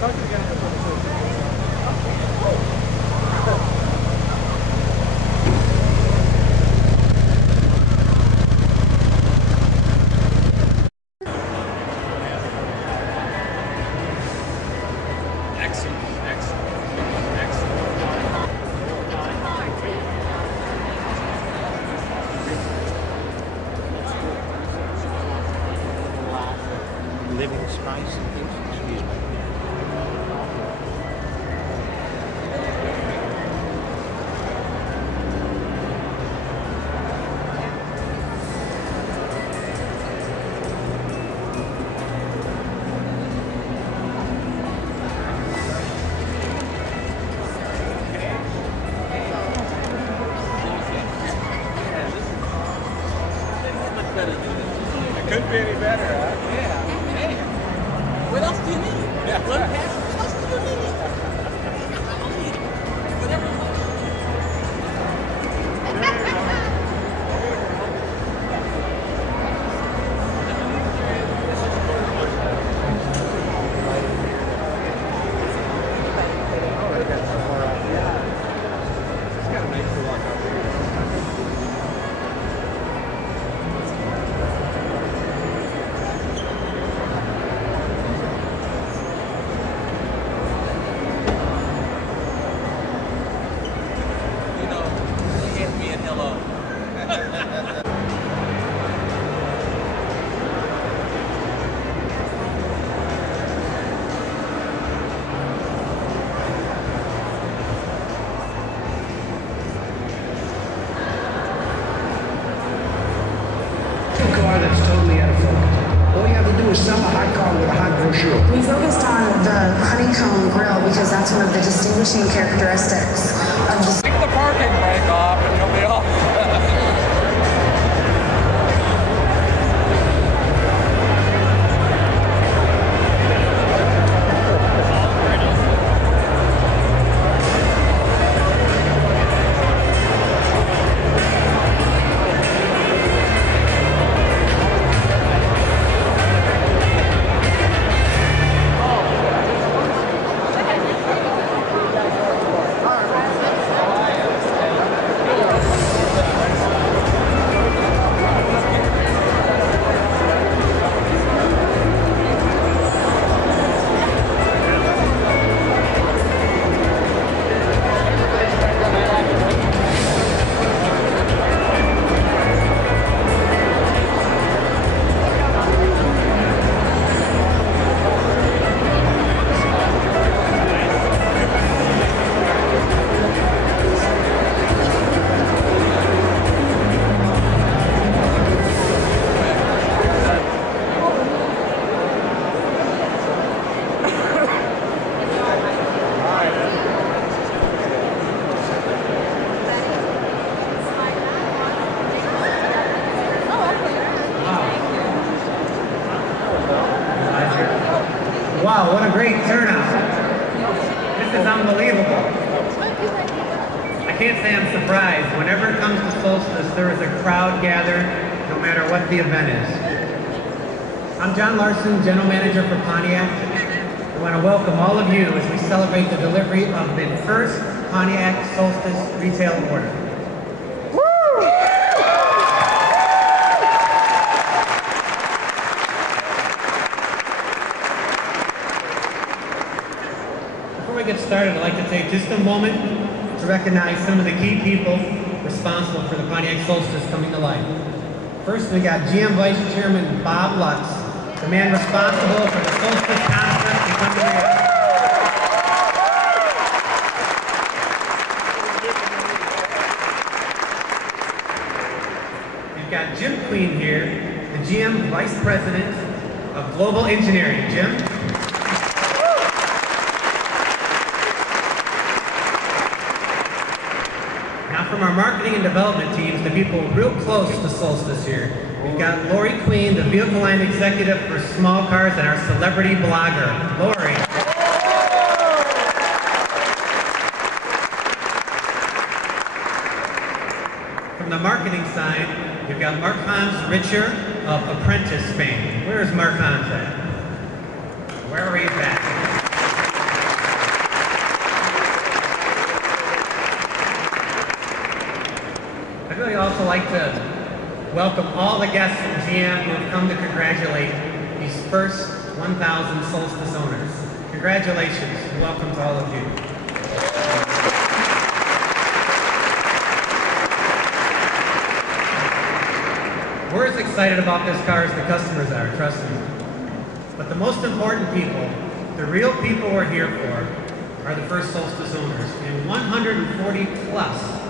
Living spice and things. Excuse me. It couldn't be any better, huh? Yeah. Hey, what else do you need? Yeah. One pass? What else do you need? Whatever you want. That's totally out of focus. All you have to do is sell a hot car with a hot brochure. We focused on the honeycomb grill because that's one of the distinguishing characteristics of the... Take the parking brake off and you'll be off. Wow, what a great turnout. This is unbelievable. I can't say I'm surprised. Whenever it comes to Solstice, there is a crowd gathered, no matter what the event is. I'm John Larson, General Manager for Pontiac. I want to welcome all of you as we celebrate the delivery of the first Pontiac Solstice retail order. Before we get started, I'd like to take just a moment to recognize some of the key people responsible for the Pontiac Solstice coming to life. First, we got GM Vice Chairman Bob Lutz, the man responsible for the Solstice concept becoming reality. We've got Jim Queen here, the GM Vice President of Global Engineering. Jim? From our marketing and development teams, the people real close to Solstice here. We've got Lori Queen, the vehicle line executive for small cars and our celebrity blogger. Lori. From the marketing side, we've got Mark Hans Richer of Apprentice fame. Where is Mark Hans at? Where are we at? welcome all the guests from GM who have come to congratulate these first 1,000 Solstice owners. Congratulations and welcome to all of you. We're as excited about this car as the customers are, trust me. But the most important people, the real people we're here for, are the first Solstice owners. And 140 plus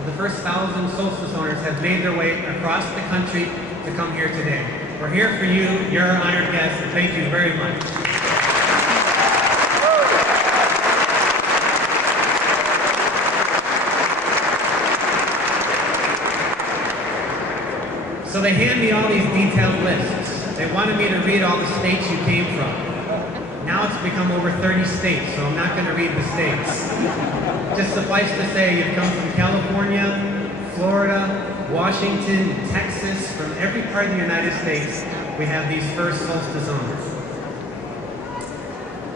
of the first 1,000 Solstice owners have made their way across the country to come here today. We're here for you, you're our honored guests, and thank you very much. So they hand me all these detailed lists. They wanted me to read all the states you came from. Now it's become over 30 states, so I'm not going to read the states. Just suffice to say, you've come from California, Florida, Washington, Texas, from every part of the United States, we have these first Solstice owners.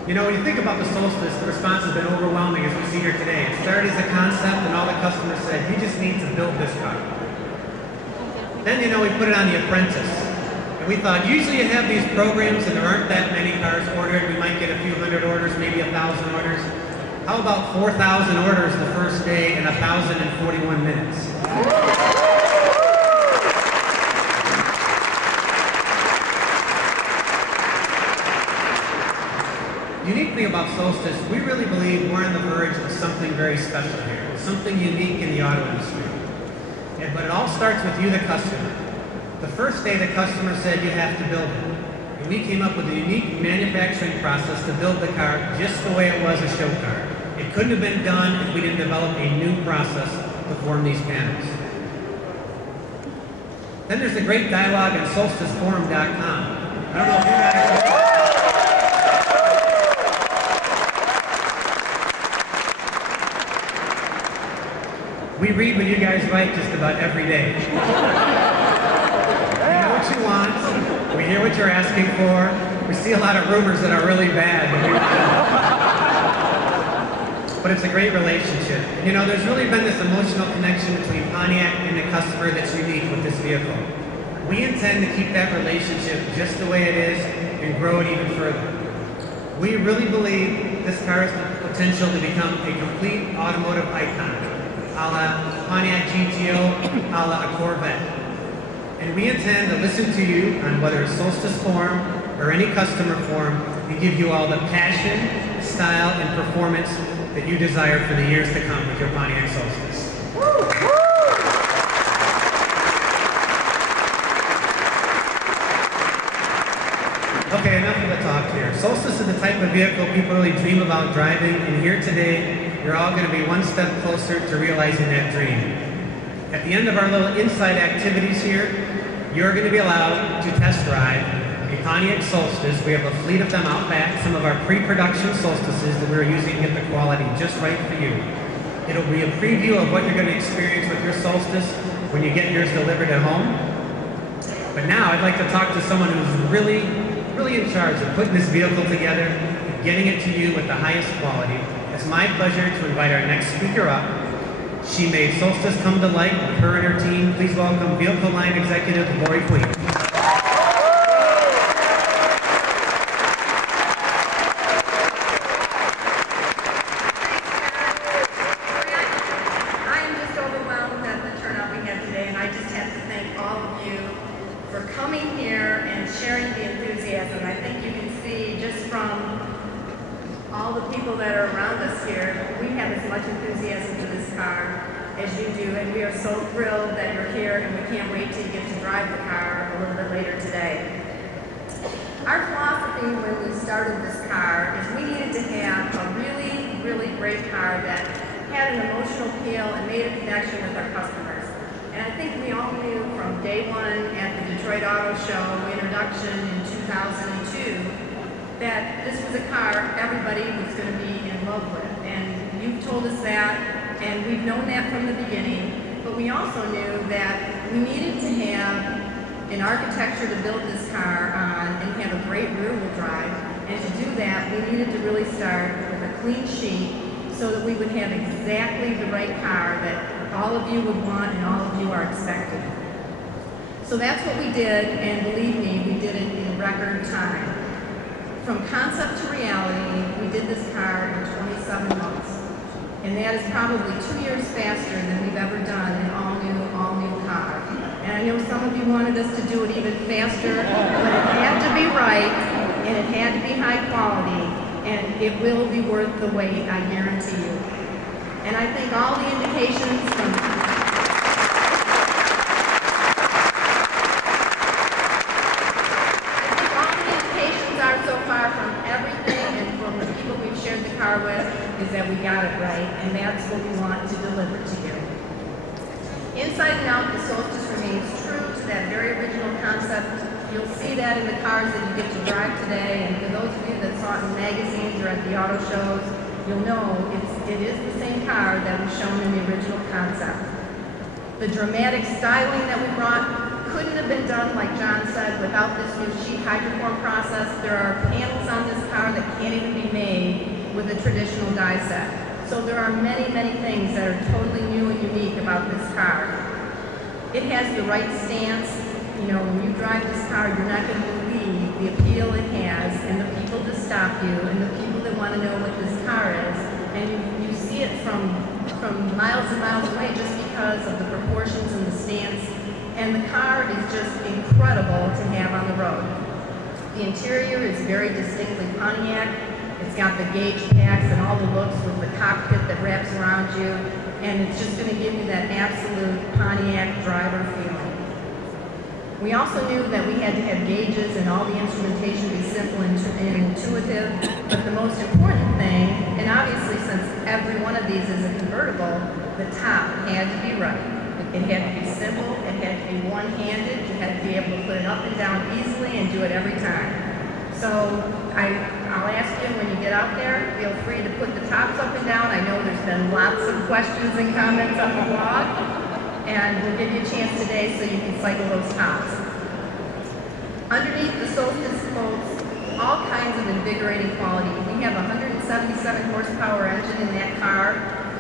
You know, when you think about the Solstice, the response has been overwhelming as we see here today. It started as a concept and all the customers said, you just need to build this car. Then, you know, we put it on The Apprentice. And we thought, usually you have these programs and there aren't that many cars ordered. We might get a few hundred orders, maybe 1,000 orders. How about 4,000 orders the first day and 1,041 minutes? The unique thing about Solstice, we really believe we're on the verge of something very special here. Something unique in the auto industry. But it all starts with you, the customer. The first day the customer said you have to build it. And we came up with a unique manufacturing process to build the car just the way it was a show car. It couldn't have been done if we didn't develop a new process to form these panels. Then there's the great dialogue on solsticeforum.com. I don't know if you guys... We read what you guys write just about every day. We know what you want. We hear what you're asking for. We see a lot of rumors that are really bad. But it's a great relationship. You know, there's really been this emotional connection between Pontiac and the customer that's unique with this vehicle. We intend to keep that relationship just the way it is and grow it even further. We really believe this car has the potential to become a complete automotive icon, a la Pontiac GTO, a la a Corvette. And we intend to listen to you on whether it's Solstice Forum or any customer forum and give you all the passion, style, and performance that you desire for the years to come with your Pontiac Solstice. Okay, enough of the talk here. Solstice is the type of vehicle people really dream about driving, and here today, you're all going to be one step closer to realizing that dream. At the end of our little inside activities here, you're going to be allowed to test drive a Pontiac Solstice. We have a fleet of them out back, some of our pre-production Solstices that we're using to get the quality just right for you. It'll be a preview of what you're going to experience with your Solstice when you get yours delivered at home. But now I'd like to talk to someone who's really in charge of putting this vehicle together and getting it to you with the highest quality. It's my pleasure to invite our next speaker up. She made Solstice come to life with her and her team. Please welcome Vehicle Line Executive Lori Queen. I am just overwhelmed at the turnout we have today, and I just have to thank all of you for coming here and sharing the enthusiasm. I think you can see just from all the people that are around us here, we have as much enthusiasm for this car as you do, and we are so thrilled that you're here, and we can't wait till you get to drive the car a little bit later today. Our philosophy when we started this car is we needed to have a really great car that had an emotional appeal and made a connection with our customers. And I think we all knew from day one at the Detroit Auto Show introduction in 2002 that this was a car everybody was going to be in love with. And you've told us that, and we've known that from the beginning. But we also knew that we needed to have an architecture to build this car on and have a great rear-wheel drive. And to do that, we needed to really start with a clean sheet so that we would have exactly the right car that all of you would want and all of you are expecting. So that's what we did, and believe me, we did it in record time. From concept to reality, we did this car in 27 months. And that is probably 2 years faster than we've ever done an all-new car. And I know some of you wanted us to do it even faster, but it had to be right, and it had to be high quality, and it will be worth the wait, I guarantee you. And I think all the indications from so far from everything and from the people we've shared the car with is that we got it right, and that's what we want to deliver to you. Inside and out, the Solstice remains true to that very original concept. You'll see that in the cars that you get to drive today, and for those of you that saw it in magazines or at the auto shows, you'll know it is the same car that was shown in the original concept. The dramatic styling that we brought couldn't have been done, like John said, without this new sheet hydroform process. There are panels on this car that can't even be made with a traditional die set. So there are many, many things that are totally new and unique about this car. It has the right stance. You know, when you drive this car, you're not going to believe the appeal it has, and the people that stop you, and the people that want to know what this car is. And you see it from miles and miles away just because of the proportions and the stance. And the car is just incredible to have on the road. The interior is very distinctly Pontiac. It's got the gauge packs and all the looks with the cockpit that wraps around you. And it's just going to give you that absolute Pontiac driver feeling. We also knew that we had to have gauges and all the instrumentation be simple and intuitive. But the most important thing, and obviously since every one of these is a convertible, the top had to be right. It had to be simple, it had to be one-handed, you had to be able to put it up and down easily and do it every time. So I'll ask you when you get out there, feel free to put the tops up and down. I know there's been lots of questions and comments on the blog, and we'll give you a chance today so you can cycle those tops. Underneath the Solstice boats, all kinds of invigorating quality. We have a 177 horsepower engine in that car.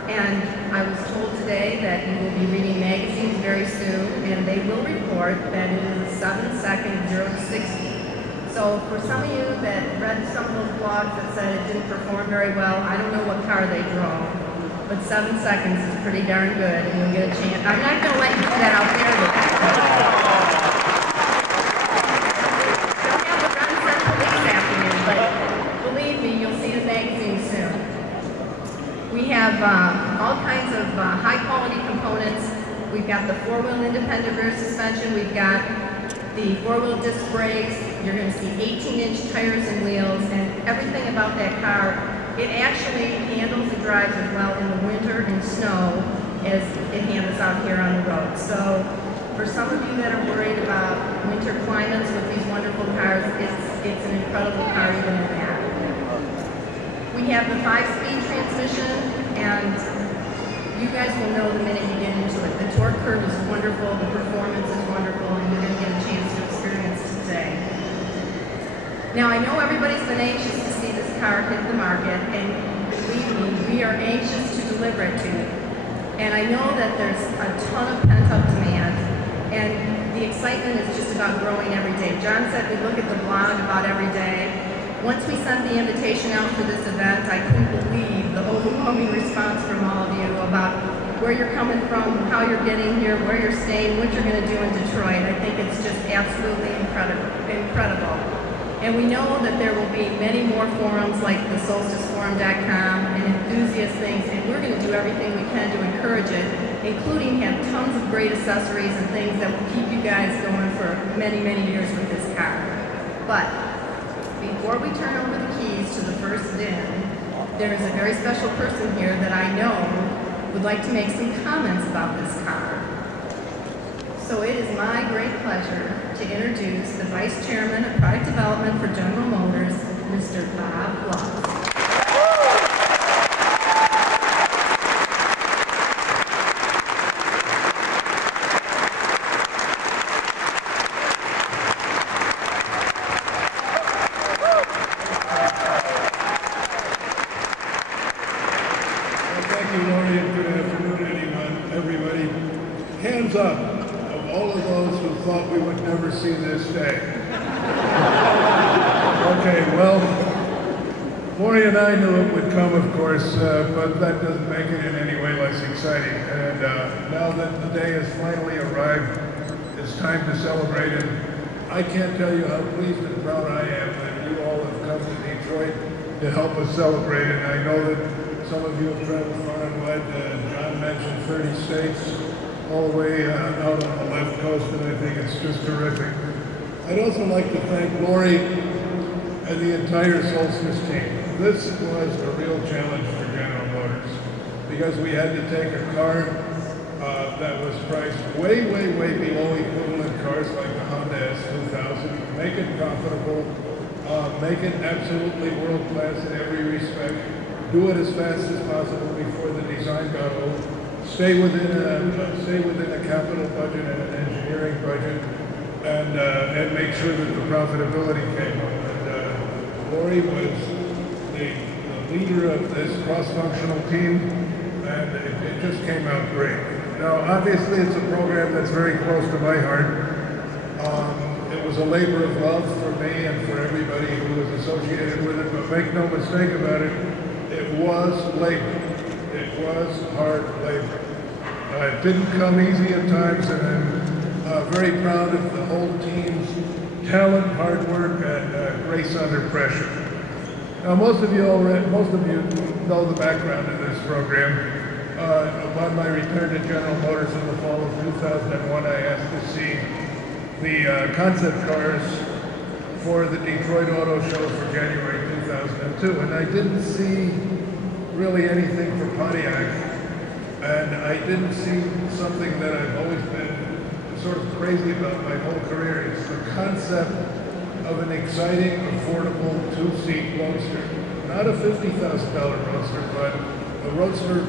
And I was told today that you will be reading magazines very soon, and they will report that it is a 7-second 0 to 60. So for some of you that read some of those blogs that said it didn't perform very well, I don't know what car they drove, but 7 seconds is pretty darn good, and you'll get a chance. I'm not going to let you do that out there. Don't have the run set police after you, but believe me, you'll see the magazine soon. We have all kinds of high-quality components. We've got the four-wheel independent rear suspension. We've got the four-wheel disc brakes. You're going to see 18-inch tires and wheels, and everything about that car. It actually handles and drives as well in the winter and snow as it handles out here on the road. So for some of you that are worried about winter climates with these wonderful cars, it's an incredible car even in that. We have the 5-speed transmission, and you guys will know the minute you get into it. The torque curve is wonderful, the performance is wonderful, and you're going to get a chance to experience it today. Now, I know everybody's been anxious to see this car hit the market, and believe me, we are anxious to deliver it to you. And I know that there's a ton of pent-up demand, and the excitement is just about growing every day. John said we look at the blog about every day. Once we sent the invitation out for this event, I couldn't believe the overwhelming response from all of you about where you're coming from, how you're getting here, where you're staying, what you're going to do in Detroit. I think it's just absolutely incredible. And we know that there will be many more forums like the solsticeforum.com and enthusiast things, and we're going to do everything we can to encourage it, including have tons of great accessories and things that will keep you guys going for many, many years with this car. But before we turn over the keys to the first VIN, there is a very special person here that I know would like to make some comments about this car. So it is my great pleasure to introduce the Vice Chairman of Product Development for General Motors, Mr. Bob Lutz. Thank you, Lori, and good afternoon, everybody. Hands up of all of those who thought we would never see this day. Okay, well, Lori and I knew it would come, of course, but that doesn't make it in any way less exciting. And now that the day has finally arrived, it's time to celebrate. And I can't tell you how pleased and proud I am that you all have come to Detroit to help us celebrate. And I know that some of you have traveled far and wide. John mentioned 30 states, all the way out on the left coast, and I think it's just terrific. I'd also like to thank Lori and the entire Solstice team. This was a real challenge for General Motors because we had to take a car that was priced way, way, way below equivalent cars like the Honda S2000, make it profitable, make it absolutely world-class in every respect, do it as fast as possible before the design got old, stay within a capital budget and an engineering budget, and make sure that the profitability came up. Lori was the leader of this cross-functional team, and it just came out great. Now, obviously, it's a program that's very close to my heart. It was a labor of love for me and for everybody who was associated with it, but make no mistake about it, it was labor. It was hard labor. It didn't come easy at times, and I'm very proud of the whole team's talent, hard work, and grace under pressure. Now, most of you know the background of this program. Upon my return to General Motors in the fall of 2001, I asked to see the concept cars for the Detroit Auto Show for January 2002, and I didn't see really anything for Pontiac, and I didn't see something that I've always been sort of crazy about my whole career. It's the concept of an exciting, affordable two-seat roadster. Not a $50,000 roadster, but a roadster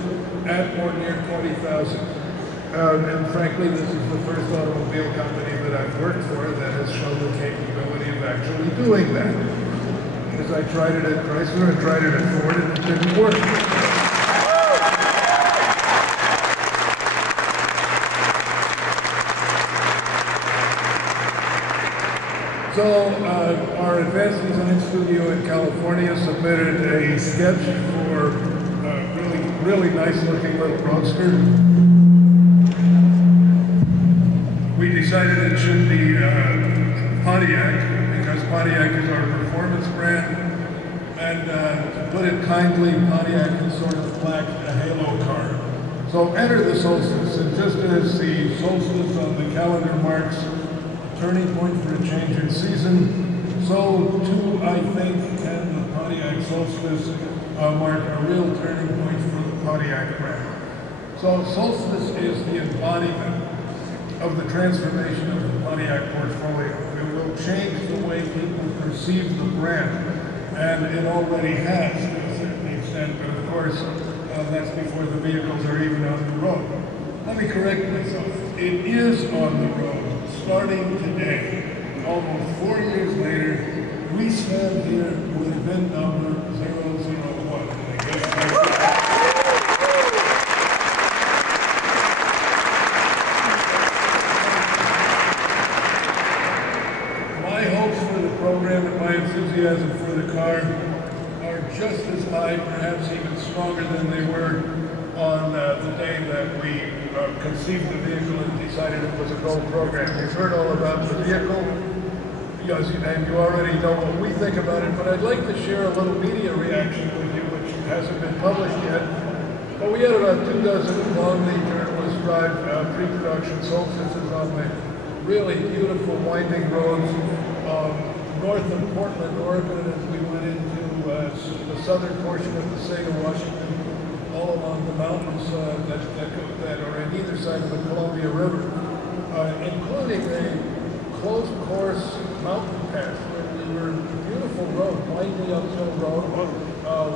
at or near $20,000. And frankly, this is the first automobile company that I've worked for that has shown the capability of actually doing that. Because I tried it at Chrysler, I tried it at Ford, and it didn't work. So our advanced design studio in California submitted a sketch for a really nice looking little roadster. We decided it should be Pontiac because Pontiac is our performance brand, and to put it kindly, Pontiac is sort of like a halo car. So enter the Solstice, and just as the solstice on the calendar marks turning point for a change in season, so too I think can the Pontiac Solstice mark a real turning point for the Pontiac brand. So Solstice is the embodiment of the transformation of the Pontiac portfolio. It will change the way people perceive the brand, and it already has to a certain extent, but of course that's before the vehicles are even on the road. Let me correct myself. It is on the road. Starting today, almost 4 years later, we stand here with VIN number 001. My hopes for the program and my enthusiasm for the car are just as high, perhaps even stronger than they were on the day that we conceived the vehicle and decided it was a gold program. You've heard all about the vehicle, and you already know what we think about it, but I'd like to share a little media reaction with you, which hasn't been published yet. But we had about 2 dozen long-lead journalists drive pre-production Solstices on the really beautiful winding roads north of Portland, Oregon, as we went into the southern portion of the state of Washington, all along the mountains that are on either side of the Columbia River, including a closed course mountain path where we were a beautiful road, winding uphill road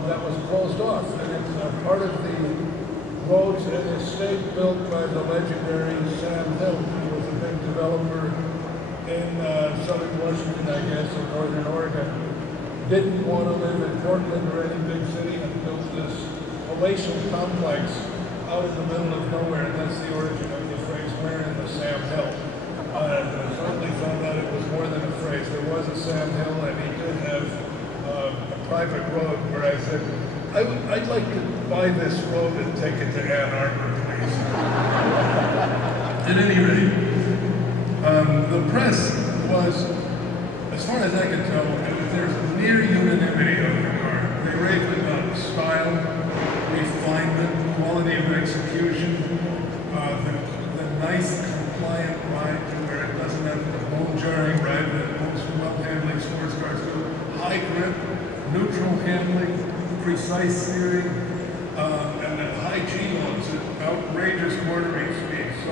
that was closed off. And it's part of the roads and estate built by the legendary Sam Hill, who was a big developer in southern Washington, I guess, or northern Oregon. Didn't want to live in Portland or any big city and built this palatial complex out in the middle of nowhere, and that's the origin of the phrase, "Where in the Sam Hill?" Certainly found out it was more than a phrase. There was a Sam Hill, and he did have a private road where I said, I'd like to buy this road and take it to Ann Arbor, please. At any rate, the press was, as far as I can tell, there's near unanimity of the car. They raved about style, refinement, quality of execution, the nice, compliant ride where it doesn't have the bone-jarring ride that most well-handling sports cars do. High grip, neutral handling, precise steering, and then high G-loads at outrageous quartering speed. So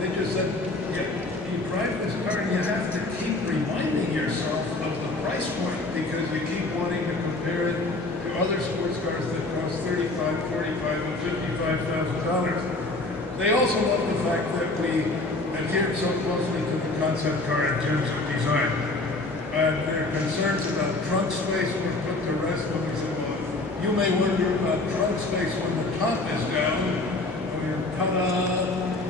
they just said, you drive this car and you have to keep reminding yourself of the price point because you keep wanting to compare it to other sports cars that cost $35,000, $45,000, and $55,000. They also love the fact that we adhered so closely to the concept car in terms of design. Their concerns about trunk space were put to rest when we said, well, you may wonder about trunk space when the top is down. Ta-da!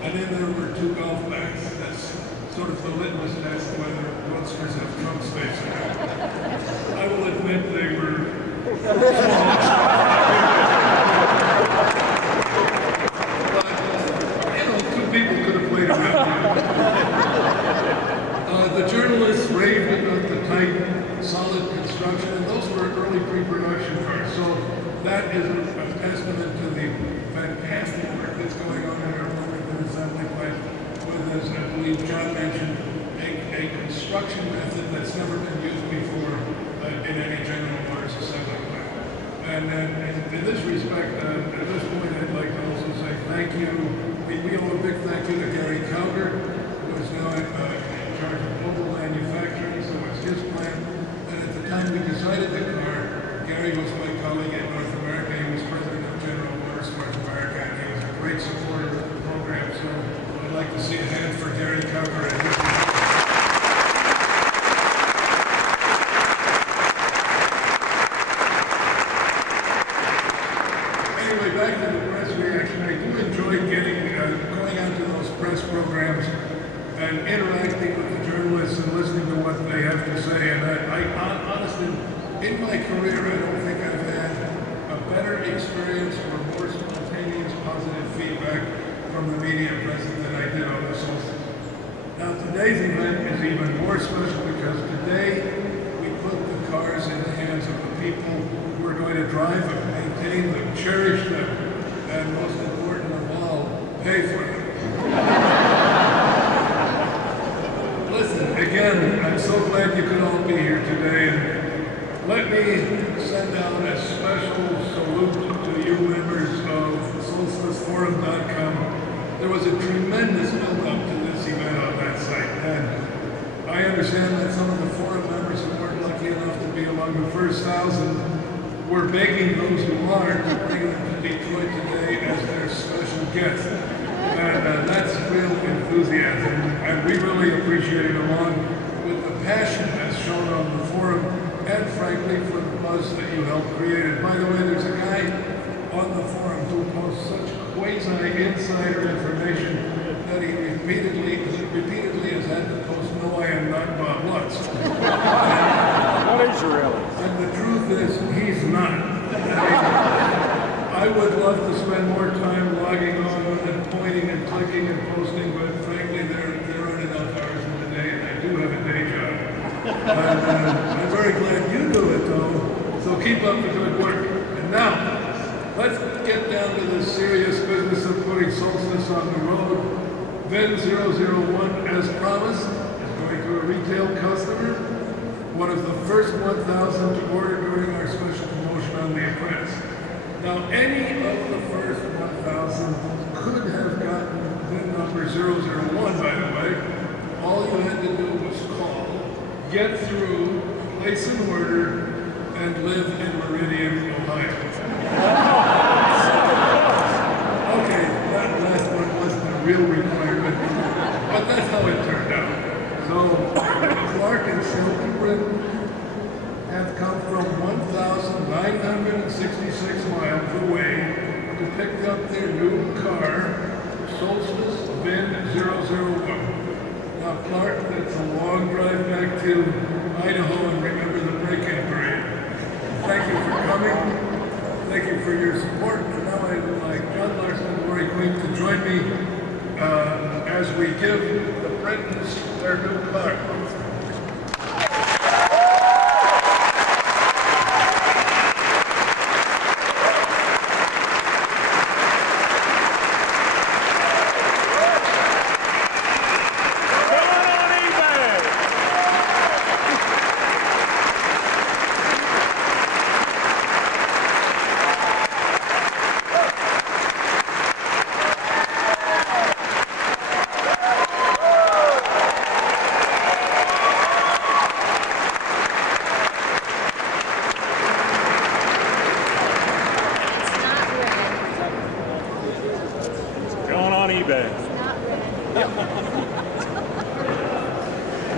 And then there were 2 golf bags. That's sort of the litmus test whether roadsters have trunk space. I will admit they were people could have played around here. The journalists raved about the tight, solid construction, and those were early pre-production cars. So that is a testament to the fantastic work that's going on in our Bloomington assembly plant with, as I believe John mentioned, a construction method that's never been used before in any General Motors assembly plant. And in this respect, at this point, I'd like to also say thank you. We owe a big thank you to Gary Cowger, who is now in charge of global manufacturing, so it's his plant. And at the time we decided the car, Gary was my colleague in North America. He was president of General Motors North America, and he was a great supporter of the program. So I'd like to see a hand for Gary Cowger. Anyway, back to the press reaction. I do enjoy going out to those press programs and interacting with the journalists and listening to what they have to say. And I honestly, in my career, I don't think I've had a better experience or more spontaneous positive feedback from the media present than I did on the Solstice. Now, today's event is even more special because today we put the cars in the hands of the people who are going to drive them, maintain them, cherish them, and most important of all, pay for them. Listen, again, I'm so glad you could all be here today, and let me send out a special salute to you members of SolsticeForum.com. There was a tremendous build-up to this event on that site, and I understand that some of the forum members who weren't lucky enough to be among the first 1,000 were begging those who are to bring them to Detroit today as their special guest. And that's real enthusiasm, and we really appreciate it along with the passion that's shown on the forum, and frankly for the buzz that you helped create. And by the way, there's a guy on the forum who posts such quasi-insider information that he repeatedly has had to post, "No, I am not Bob Lutz." What is really? And the truth is, he's not. I would love to spend more time logging on and pointing and clicking and posting, but frankly, there aren't enough hours in the day, and I do have a day job. I'm very glad you do it, though, so keep up the good work. And now, let's get down to the serious business of putting Solstice on the road. VIN 001, as promised, is going to a retail customer, one of the first 1,000 to order during our special promotion on the Apprentice. Now, any of the first 1,000 could have gotten VIN number 001, by the way. All you had to do was call, get through, place an order, and live in Meridian, Ohio. Okay, that last one wasn't a real requirement, but that's how it turned out. So, Clark and Silkenbrand have come from 1,966 miles away to pick up their new car, Solstice VIN 001. Now, Clark. It's a long drive back to Idaho and remember the break-in parade. Thank you for coming. Thank you for your support. And now I would like John Larson and Lori Queen to join me as we give the Britons their new car.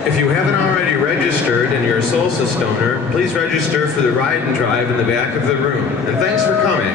If you haven't already registered and you're a Solstice donor, please register for the ride and drive in the back of the room. And thanks for coming.